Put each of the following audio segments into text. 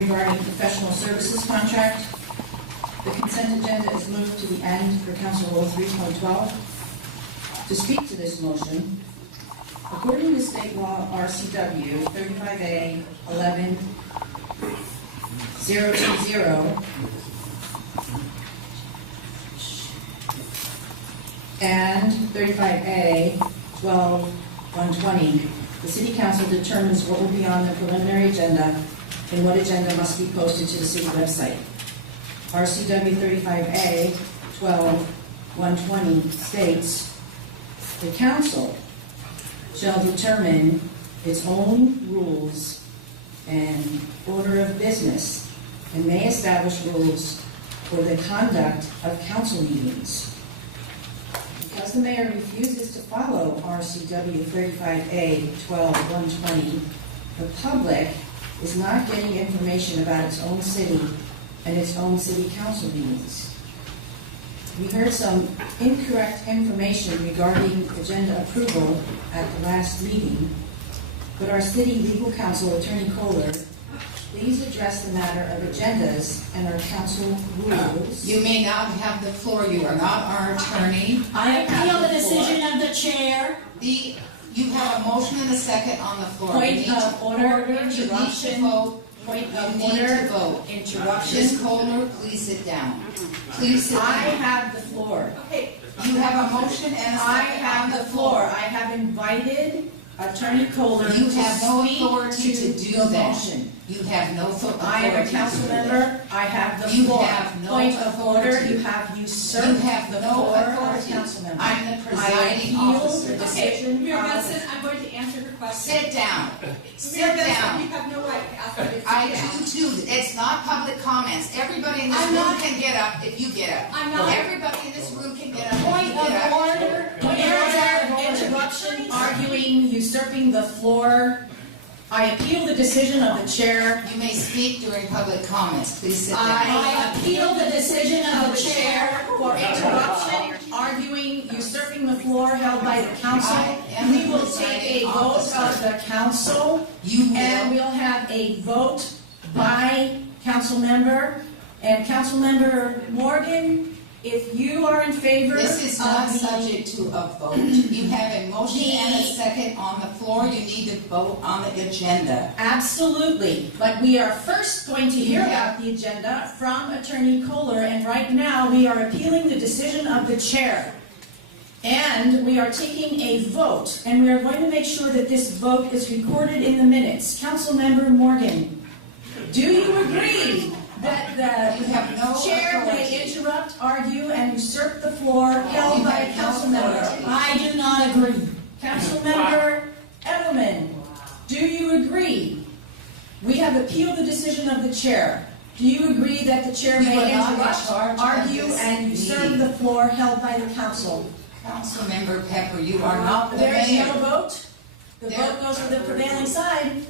regarding professional services contract. The consent agenda is moved to the end for Council Rule 3.12. To speak to this motion, according to state law RCW 35A 11-020 and 35A 12-120, the City Council determines what will be on the preliminary agenda and what agenda must be posted to the city website. RCW 35A 12-120 states, the council shall determine its own rules and order of business and may establish rules for the conduct of council meetings. Because the mayor refuses to follow RCW 35A 12-120, the public is not getting information about its own city and its own city council meetings. We heard some incorrect information regarding agenda approval at the last meeting, but our city legal counsel, Attorney Kohler, please address the matter of agendas and our council rules. You may not have the floor. You are not our attorney. I appeal the decision of the chair. You have a motion and a second on the floor. Point of order, interruption. Point You of need order, to vote. interruption. Ms. Kohler, please sit down. Please sit down. I have the floor. Okay. You have a motion and a second. I have the floor. I have invited Attorney Kohler You have no speak authority to do the that. motion. You have no authority. I am a council member. I have the You floor. have no Point of order. authority. You have usurped You have the no floor of a authority. council member. I'm the presiding I officer. appeal the Okay, decision Mayor of- Benson, I'm going to answer her question. Sit down. Mayor Sit Benson, down. you have no right to ask me to sit I down. do too. It's not public comments. Everybody in this I'm room not- can get up if you get up. I'm not- Everybody in this room can get up if Point you of get up. order. Point of order. Interruption. Arguing, usurping the floor. I appeal the decision of the chair. You may speak during public comments. Please sit down. I appeal the decision of the chair for interruption, arguing, usurping the floor held by the council. We will take a vote of the council, You and will. we'll have a vote by council member. And council member Morgan, if you are in favor of This is not the- subject to a vote. You have a motion and a second on the floor. You need to vote on the agenda. Absolutely, but we are first going to hear about the agenda from Attorney Kohler, and right now we are appealing the decision of the chair. And we are taking a vote, and we are going to make sure that this vote is recorded in the minutes. Councilmember Morgan, do you agree that You have the no chair may authority. interrupt, argue, and usurp the floor held You by have a no council member? authority. I do not agree. Councilmember Edelman, do you agree? We have appealed the decision of the chair. Do you agree that the chair You may are not in interrupt, charge of argue, this and usurp meeting. the floor held by the council? Councilmember Pepper, you are not the There is no mayor. vote. The There- vote goes for the prevailing side.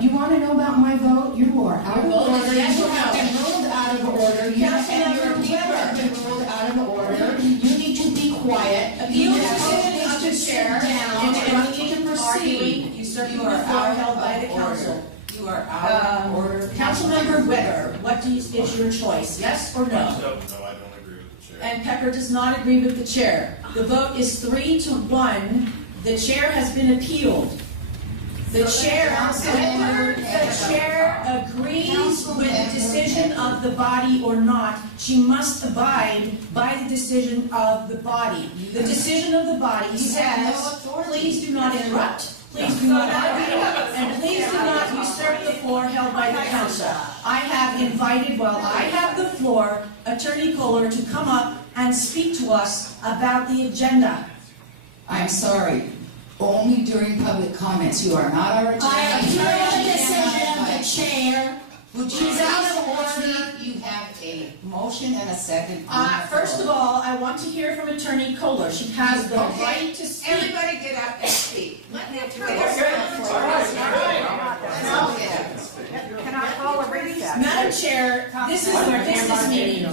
You want to know about my vote? You are out of Your vote is order. yes You or no? have been ruled out of order. You and your Councilmember people have Weber. been ruled out of order. You need to be quiet. Appeal You the have decision of to the sit chair, down, and we need to interrupting, proceed. arguing, usurping You the are floor out held by the of order. council. You are out of order. Councilmember Weber, what is your choice, yes or no? No, I don't agree with the chair. And Pepper does not agree with the chair. The vote is 3-1. The chair has been appealed. The chair agrees with the decision of the body or not. She must abide by the decision of the body. The decision of the body You have no says, authority. please do not interrupt, please do not argue, and please do not usurp the floor held by the council. I have invited, while I have the floor, Attorney Kohler to come up and speak to us about the agenda. I'm sorry. Only during public comments. You are not our attorney. I appeal the You decision cannot of the fight. chair. Would you She's out of please order. proceed? You have a motion and a second on the First of floor. all, I want to hear from Attorney Kohler. She has the Okay. right to speak. Everybody get up and speak. Let the attorney Let's speak. all get up. Can I call a recess? Madam Chair, this is a business meeting.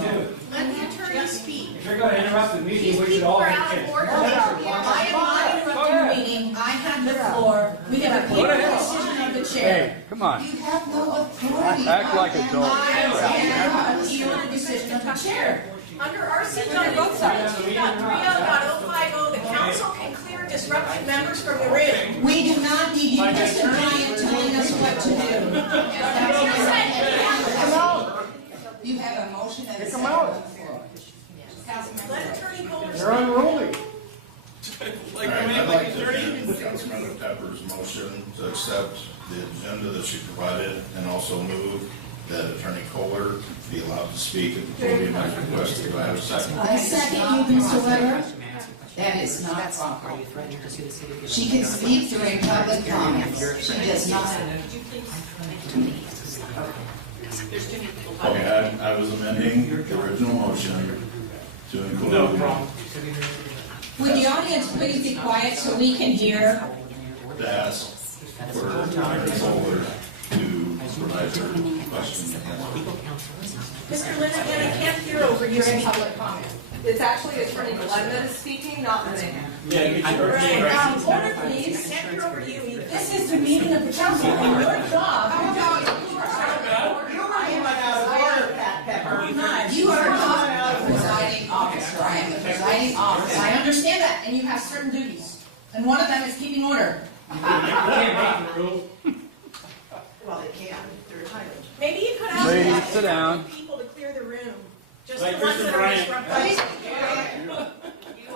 Let the attorney speak. If you're going to interrupt the meeting, These we should people all are be out of kids. order. I am not interrupting the meeting. I have the floor. We have appealed the decision of the chair. Hey, come on. You have no authority. Act like on adults. that. I appeal the decision of the chair. Under RC 117.30.050, the council can clear disruptive members from the room. We do not need you, Mr. Bryant, telling us what to do. You have a motion and a second on the floor. Councilmember. Let Attorney Kohler They're unruly. All right, I'd like to amend Councilmember Pepper's motion to accept the agenda that she provided and also move that Attorney Kohler be allowed to speak at the podium as requested. Do I have a second? I second you, Mr. Weber. That is not proper. She can speak during public comments. She does not. Okay, I was amending the original motion to include. Would the audience please be quiet so we can hear? To ask for Attorney Kohler to provide her question and answer. Mr. Linehan, I can't hear over you in public comment. It's actually Attorney Glenda speaking, not me. Order, please. I can't hear over you either. This is the meeting of the council and your job. You are not the presiding officer. I am the presiding officer. I understand that, and you have certain duties, and one of them is keeping order. Well, they can, they're entitled. Maybe you could ask Ladies, that sit down. people to clear the room. Just the ones that are disruptive. You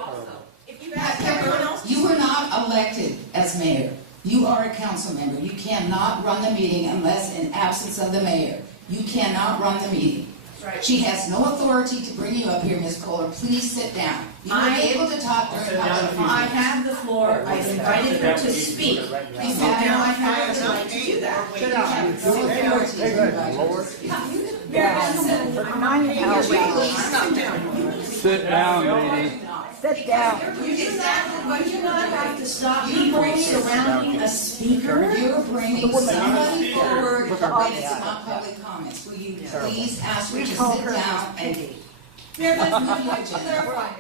also. If you ask everyone else. You were not elected as mayor. You are a council member. You cannot run the meeting unless in absence of the mayor. You cannot run the meeting. She has no authority to bring you up here, Ms. Kohler. Please sit down. You will be able to talk during public I comment. have the floor, I invited her to speak. You said now I have the right to do that. You have no authority to invite her to speak. Sit down, lady. Sit down. You do not have to stop people surrounding a speaker. You're bringing somebody forward when it's not public comments. Will you please ask her to sit down and Mayor, let's move the move agenda?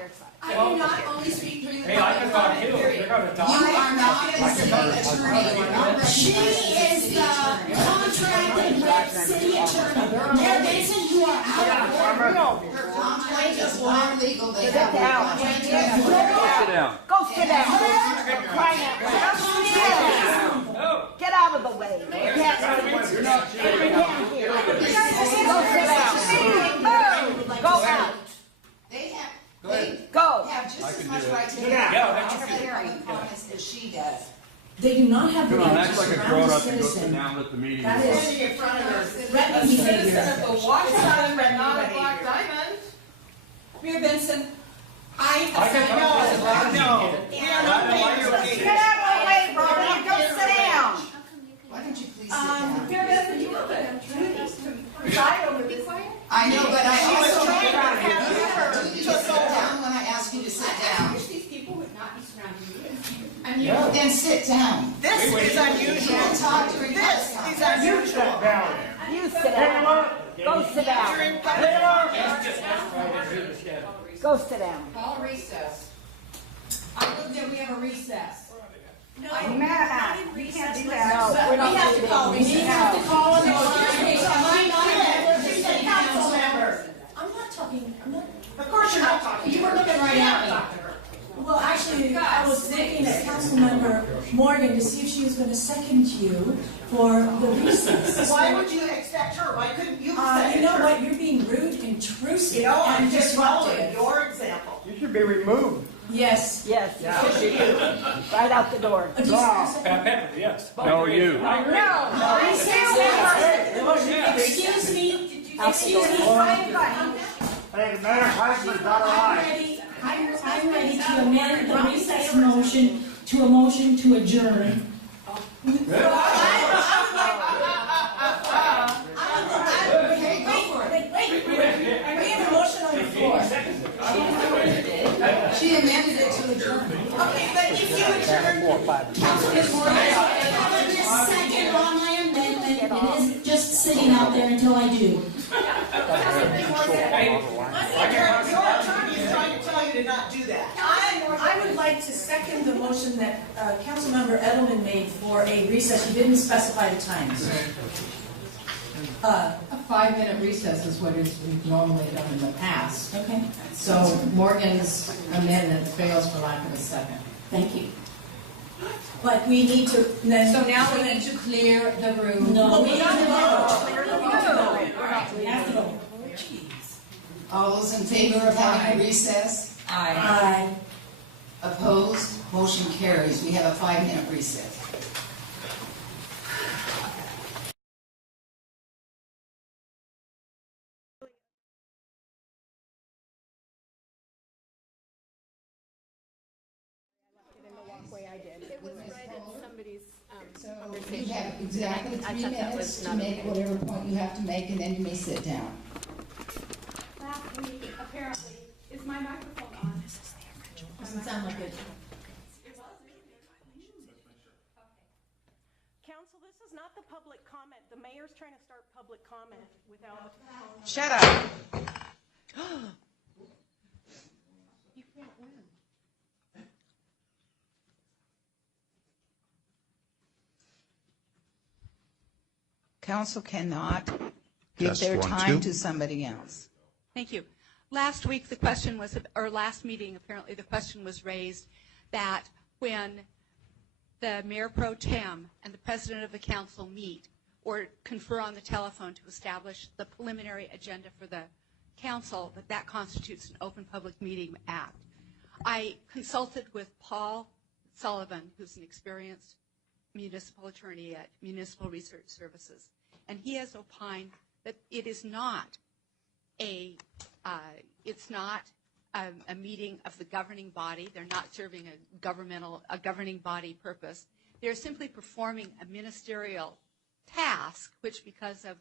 I do not only speak during the Hey, I public can talk comment too. period. They're gonna You talk. are not a city attorney. You are not She representing is the contracted rep city attorney. Mayor Benson, you are out of order. Her contract is not legal. They Sit have down. Sit down. Go sit down. Crying out loud. Get out of the way. You can't hear. Go sit down. Go out. They Go. have just as much right to Yeah, public comments as she does. They do not have the Come on, right to act like a surround grown a up and go sit citizen. down with the meeting. That is Standing in front of us. threatening behavior. Washington, but not a Black Diamond. Mayor Benson, I I have can signed talk off as loud as you on can. and Get out of the way, Robin. Go sit down. Why don't you please sit down? Mayor Benson, you have a duty to preside over this. I know, but I also trying to have have a duty to sit down when I ask you to sit down. I wish these people would not be surrounding you. Then sit down. This is You unusual. can talk during public This is comments. unusual. You sit down. Go sit down. Go sit down. Call a recess. I move that we have a recess. No, Matt, not in you can't recess. do Let's- that. No, We have to call, we have to call an Council member. I'm not talking, I'm not. Of course you're not talking. You were looking right at me. Well, actually, I was looking at Councilmember Morgan to see if she was going to second you for the recess. Why would you expect her? Why couldn't you You say know what, you're being rude, intrusive, and disruptive. your example. You should be removed. Yes. Yes, right out the door. Pepper, yes. No, you. Excuse me, excuse me. Hey, the mayor's husband's not alive. I'm ready to amend the recess motion to a motion to adjourn. We have a motion on the floor. She amended it to adjourn. Okay, but if you adjourn, Councilman Morgan, second on my amendment, it is just sitting out there until I do. let's adjourn. Your attorney trying to tell you to not do that. I would like to second the motion that Councilmember Edelman made for a recess. You didn't specify the time, so. A 5-minute recess is what is normally done in the past. Okay. So Morgan's amendment fails for lack of a second. Thank you. But we need to, then. So now we need to clear the room. No, we have to vote. We have to vote. All those in favor of having a recess? Aye. Opposed? Motion carries. We have a 5-minute recess. So you have exactly 3 minutes to make whatever point you have to make, and then you may sit down. Last week, apparently, is my microphone on? Doesn't sound like it. Council, this is not the public comment. The mayor's trying to start public comment without. Shut up. You can't win. Council cannot give their time to somebody else. Thank you. Last week the question was, or last meeting apparently the question was raised that when the Mayor Pro Tem and the President of the Council meet or confer on the telephone to establish the preliminary agenda for the Council, that constitutes an Open Public Meeting Act. I consulted with Paul Sullivan, who's an experienced municipal attorney at Municipal Research Services, and he has opined that it is not a meeting of the governing body. They're not serving a governing body purpose. They're simply performing a ministerial task, which because of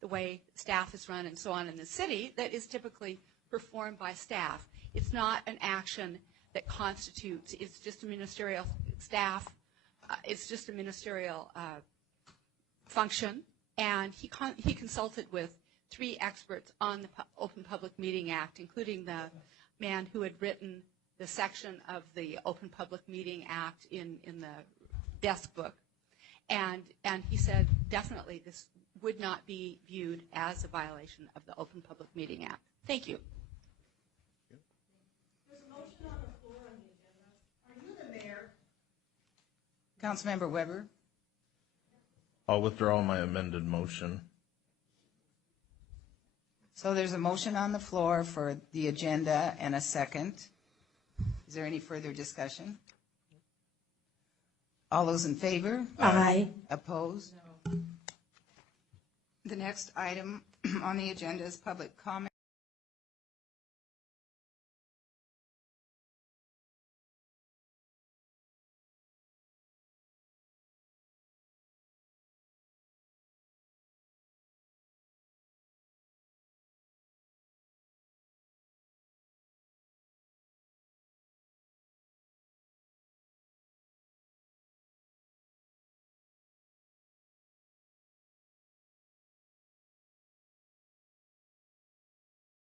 the way staff is run and so on in the city, that is typically performed by staff. It's not an action that constitutes, it's just a ministerial staff, it's just a ministerial function, and he consulted with 3 experts on the Open Public Meeting Act, including the man who had written the section of the Open Public Meeting Act in the desk book. And he said definitely this would not be viewed as a violation of the Open Public Meeting Act. Thank you. There's a motion on the floor on the agenda. Are you the mayor? Councilmember Weber? I'll withdraw my amended motion. So there's a motion on the floor for the agenda and a second. Is there any further discussion? All those in favor? Aye. Opposed? No. The next item on the agenda is public comment.